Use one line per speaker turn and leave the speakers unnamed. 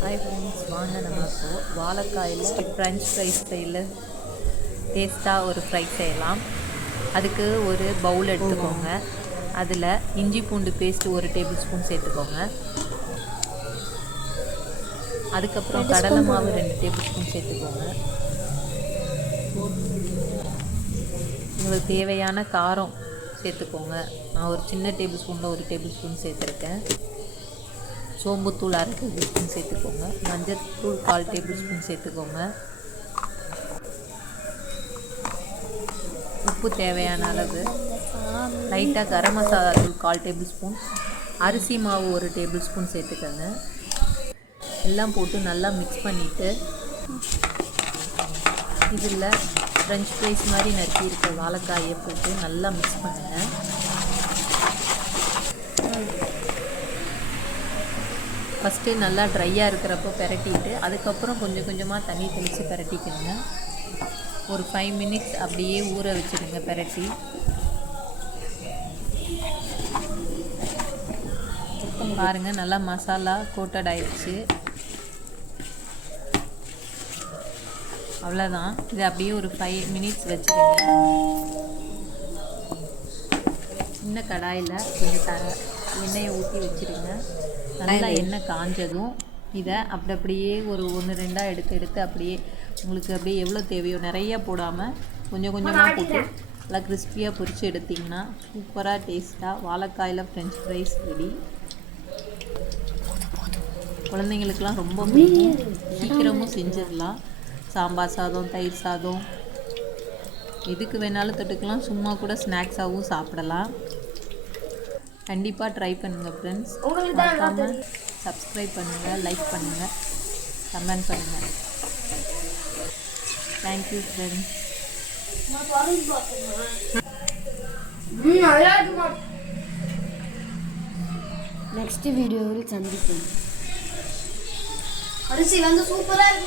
Hi friends வாங்க நம்ம இப்போ வாழைக்காயில் ஃப்ரெஞ்ச் ஃப்ரை ஸ்டைலில் டேஸ்ட்டாக ஒரு ஃப்ரை செய்யலாம். அதுக்கு ஒரு பவுல் எடுத்துக்கோங்க. அதில் இஞ்சி பூண்டு பேஸ்ட் ஒரு டேபிள் ஸ்பூன் சேர்த்துக்கோங்க. அதுக்கப்புறம் கடலை மாவு ரெண்டு டேபிள் ஸ்பூன் சேர்த்துக்கோங்க. உங்களுக்கு தேவையான காரம் சேர்த்துக்கோங்க. நான் ஒரு சின்ன டேபிள் ஸ்பூனில் ஒரு டேபிள் ஸ்பூன் சேர்த்துருக்கேன். சோம்புத்தூள் அரை டேபிள் ஸ்பூன் சேர்த்துக்கோங்க மஞ்சத்தூள் கால் டேபிள் ஸ்பூன் சேர்த்துக்கோங்க. உப்பு தேவையான அளவு. லைட்டாக கரம் மசாலா தூள் கால் டேபிள் ஸ்பூன் அரிசி மாவு ஒரு டேபிள் ஸ்பூன் சேர்த்துக்கோங்க. எல்லாம் போட்டு நல்லா மிக்ஸ் பண்ணிவிட்டு இதில் ஃப்ரெஞ்ச் ஃப்ரைஸ் மாதிரி நறுக்கி இருக்க வாழைக்காயை போட்டு நல்லா மிக்ஸ் பண்ணுங்கள் ஃபஸ்ட்டு நல்லா ட்ரையாக இருக்கிறப்போ பெரட்டிட்டு அதுக்கப்புறம் கொஞ்சம் கொஞ்சமாக தண்ணி தெளித்து பெரட்டிக்கணுங்க ஒரு ஃபைவ் மினிட்ஸ் அப்படியே ஊற வச்சுடுங்க பெரட்டி. பாருங்கள் நல்லா மசாலா கோட்டட் ஆயிடுச்சு. அவ்வளோதான் இது அப்படியே ஒரு ஃபைவ் மினிட்ஸ் வச்சுருங்க சின்ன கடாயில் கொஞ்சம் த எண்ணெயை ஊற்றி வச்சுருங்க. நல்லா எண்ணெய். காஞ்சதும் இதை அப்படி அப்படியே ஒரு ஒன்று ரெண்டாக எடுத்து எடுத்து அப்படியே உங்களுக்கு அப்படியே எவ்வளோ தேவையோ நிறைய போடாமல் கொஞ்சம் கொஞ்சமாக போட்டு நல்லா கிறிஸ்பியாக பொரித்து எடுத்திங்கன்னா சூப்பராக டேஸ்ட்டாக வாழைக்காயில் ஃப்ரெஞ்ச் ஃப்ரைஸ் ரெடி குழந்தைங்களுக்கெல்லாம் ரொம்ப பிடிக்கும். சீக்கிரமும் செஞ்சிடலாம். சாம்பார் சாதம் தயிர் சாதம். எதுக்கு வேணாலும் தொட்டுக்கலாம். சும்மா கூட ஸ்நாக்ஸாகவும் சாப்பிடலாம். கண்டிப்பாக ட்ரை பண்ணுங்கள் ஃப்ரெண்ட்ஸ் மறக்காமல் சப்ஸ்கிரைப் பண்ணுங்கள் லைக் பண்ணுங்கள் கமெண்ட் பண்ணுங்கள் தேங்க்யூ ஃப்ரெண்ட்ஸ்
நெக்ஸ்ட் வீடியோவில் சந்திப்போம்.
அரிசி வந்து சூப்பரா இருக்கு.